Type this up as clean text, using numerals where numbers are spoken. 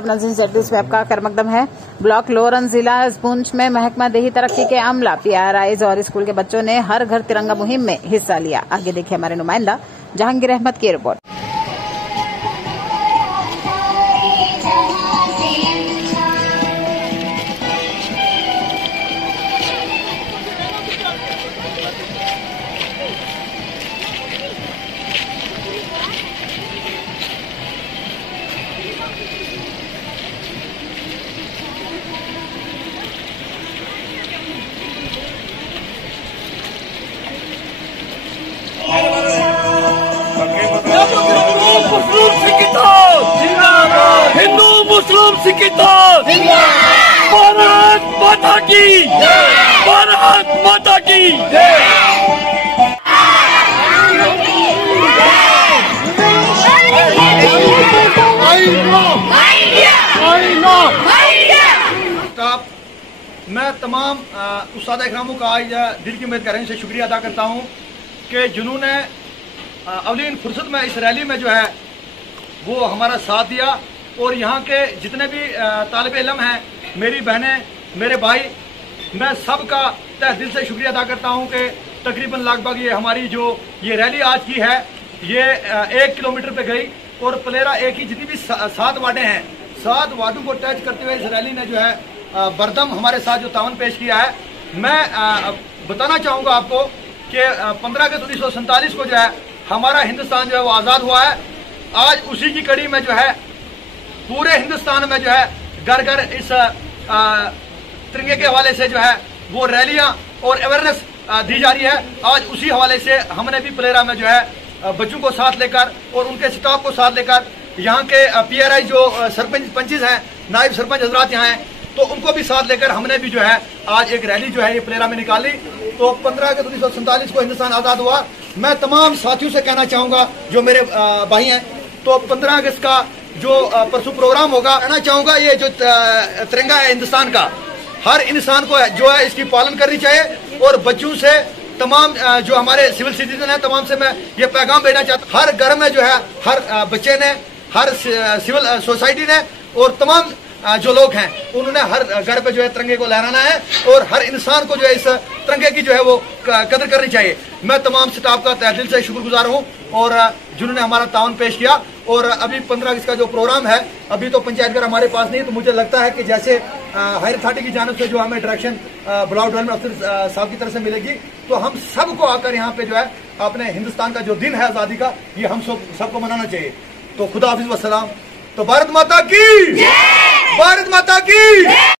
तब नजीर जड्डी स्वैप का करमकदम है। ब्लॉक लोरन जिला पुंछ में महकमा देही तरक्की के अमला, PRIs और स्कूल के बच्चों ने हर घर तिरंगा मुहिम में हिस्सा लिया। आगे देखिए हमारे नुमाइंदा जहांगीर अहमद की रिपोर्ट। हिंदू मुस्लिम सिख भारत माता की, भारत माता की। मैं तमाम उस्ताद इकरामों का आज दिल की मेहरबानी से शुक्रिया अदा करता हूँ कि जिन्होंने अवलीन फुर्सत में इस रैली में जो है वो हमारा साथ दिया। और यहाँ के जितने भी तालिब इल्म हैं, मेरी बहनें, मेरे भाई, मैं सबका तहे दिल से शुक्रिया अदा करता हूँ कि तकरीबन लगभग ये हमारी जो ये रैली आज की है ये 1 किलोमीटर पे गई। और प्लेरा एक ही जितनी भी 7 वार्डें हैं, 7 वार्डों को टच करते हुए इस रैली ने जो है बरदम हमारे साथ जो तावन पेश किया है। मैं बताना चाहूँगा आपको कि 15 अगस्त 1947 को जो है हमारा हिंदुस्तान जो है वो आज़ाद हुआ है। आज उसी की कड़ी में जो है पूरे हिंदुस्तान में जो है घर घर इस तिरंगे के हवाले से जो है वो रैलियां और अवेयरनेस दी जा रही है। आज उसी हवाले से हमने भी प्लेरा में जो है बच्चों को साथ लेकर और उनके स्टाफ को साथ लेकर यहाँ के PRI जो सरपंच पंचेस हैं, नायब सरपंच हजरात यहाँ हैं, तो उनको भी साथ लेकर हमने भी जो है आज एक रैली जो है ये प्लेरा में निकाली। तो 15 अगस्त 1947 को हिंदुस्तान आज़ाद हुआ। मैं तमाम साथियों से कहना चाहूँगा जो मेरे भाई हैं, तो 15 अगस्त का जो परसों प्रोग्राम होगा, कहना चाहूँगा ये जो तिरंगा है हिंदुस्तान का, हर इंसान को जो है इसकी पालन करनी चाहिए। और बच्चों से तमाम जो हमारे सिविल सिटीजन हैं तमाम से मैं ये पैगाम भेजना चाहता हूँ, हर घर में जो है हर बच्चे ने, हर सिविल सोसाइटी ने और तमाम जो लोग हैं उन्होंने हर घर पे जो है तिरंगे को लहराना है और हर इंसान को जो है इस तिरंगे की जो है वो कदर करनी चाहिए। मैं तमाम स्टाफ का तहे दिल से शुक्रगुजार हूँ और जिन्होंने हमारा तावन पेश किया। और अभी 15 अगस्त का जो प्रोग्राम है, अभी तो पंचायत घर हमारे पास नहीं, तो मुझे लगता है कि जैसे हायर अथॉरिटी की जानिब से जो हमें डायरेक्शन ब्लॉक डेवलपमेंट अफसर साहब की तरफ से मिलेगी, तो हम सबको आकर यहाँ पे जो है अपने हिंदुस्तान का जो दिन है आज़ादी का, ये हम सबको मनाना चाहिए। तो खुदा हाफिज वस्सलाम। तो भारत माता की, भारत माता की।